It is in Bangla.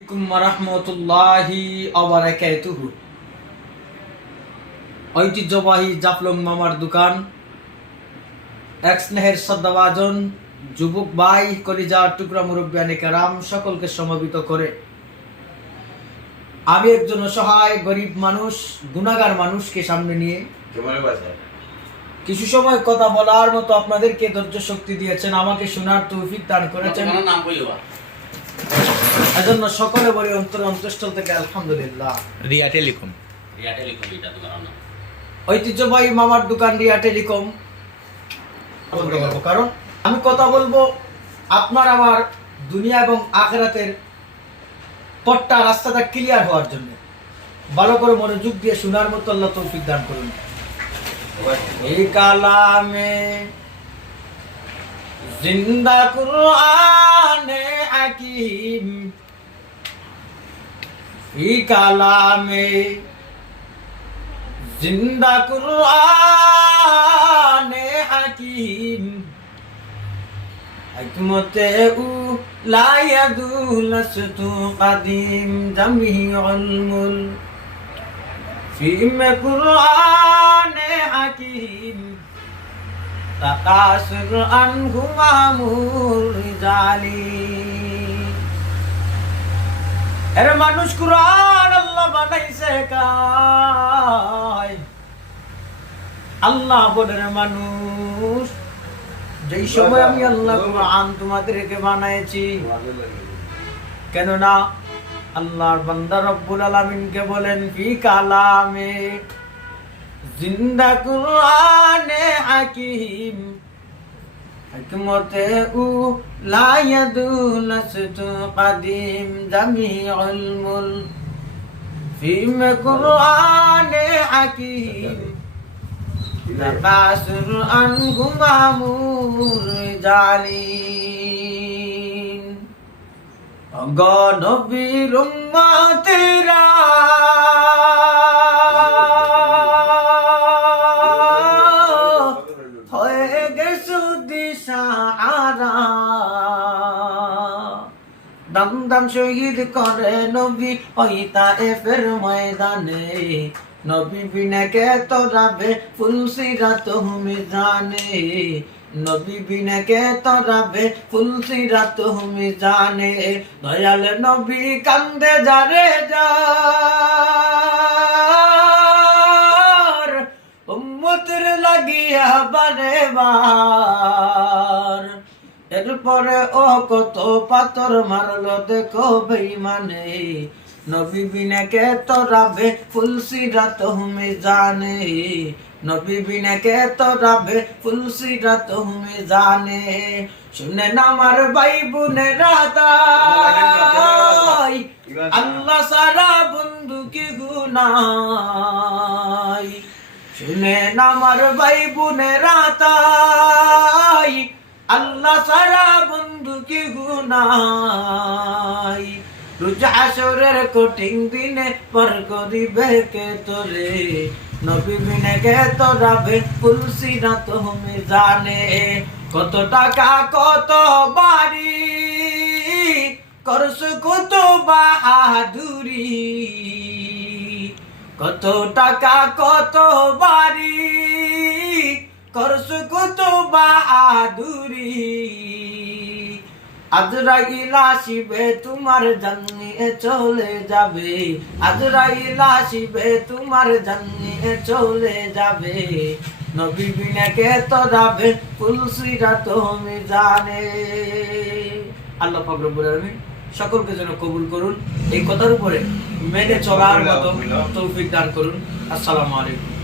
রাহমাতুল্লাহি ওয়া বারাকাতুহু। ঐতিহ্যবাহী জাফলং মামার দোকান, এক স্নেহের শ্রদ্ধাভাজন যুবক ভাই, কলিজার টুকরা মুরব্বিয়ানে কেরাম সকলকে সমবেত করে আমি একজন অসহায় গরিব মানুষ, গুনাহগার মানুষকে সামনে নিয়ে কিছু সময় কথা বলার মতো আপনাদেরকে ধৈর্য শক্তি দিয়েছেন, আমাকে শোনার তৌফিক দান করেছেন। এজন্য সকলে বলি অন্তঃস্থল থেকে আলহামদুলিল্লাহ। রিয়া টেলিকম ঐতিহ্যবাহী মামার দোকান রিয়া টেলিকম। কারণ আমি কথা বলবো আপনার আমার দুনিয়া এবং আখিরাতের পথটা, রাস্তাটা ক্লিয়ার হওয়ার জন্য। ভালো করে মনোযোগ দিয়ে শোনার মতো আল্লাহ তৌফিক দান করুন। এই কালামে জিন্দা কুরআনে হাকিম, এই কালামে জিন্দা কুরআনে হাকিম, হিকমতে উ লা ইয়াদুলাসতু কাদিম জামিউল মুল ফিমে কুরআনে হাকিম, তাকাসুর আনহু মামুর জালি। এর মানুষ কুরআন আল্লাহ বানাইছে কাই, আল্লাহ বলেন মানুষ যেই সময় আমি আল্লাহ কুরআন তোমাদেরকে বানাইছি, কেননা আল্লাহর বান্দা রব্বুল আলামিনকে বলেন ফি কালামে জিন্দা কুরআনে হাকিম, হিকমতে উ লা ইয়াদুলাসতু কাদিম জামিউল মুল ফিমে কুরআনে হাকিম, তাকাসুর আনহু মামুর জালিন। নবীর উম্মতেরা হয়ে গেছো দিশাহারা, দম দম শহীদ করে নবী ওই তায়েফের ময়দানে, নবী বিনা কে তোরাবে ফুলসিরাত হুমি জানে, নবী বিনা কে তোরাবে ফুলসিরাত হুমি জানে। দয়াল নবী কান্দে যারে যার, উম্মতের লাগিয়া বারে বার, এরপরে ও কত পাথর মারলো দেখো বেঈমানে, নবী বিনা কে তোরাবে ফুলসিরাত হুমি জানে, নবী বিনা কে তোরাবে ফুলসিরাত হুমি জানে। শুনেন আমার ভাই বোনেরা তাই, আল্লাহ সারা বন্ধু কি গুনাই। শুনেন আমার ভাই বোনেরা তাই, আল্লাহ সারা বন্ধু কি গুনাই। রোজ হাসরের কঠিন দিনে পর করিবে কে তোরে, নবী বিনে কে তোরাবে ফুলসিরাত হুমি জানে। কত টাকা কত বাড়ি করছ কত বাহাদুরি, কত টাকা কত বাড়ি করছ কত বাহাদুরি। আজরাইল আসিবে তোমার জান নিয়ে চলে যাবে, আজরাইল আসিবে তোমার জান নিয়ে চলে যাবে, নবী বিনা কে তোরাবে ফুলসিরাত হুমি জানে। আল্লাহ পাক রব্বুল আলামিন সকলকে যেন কবুল করুন, এই কথার উপরে মেনে চলার মতো তৌফিক দান করুন। আসসালামু আলাইকুম।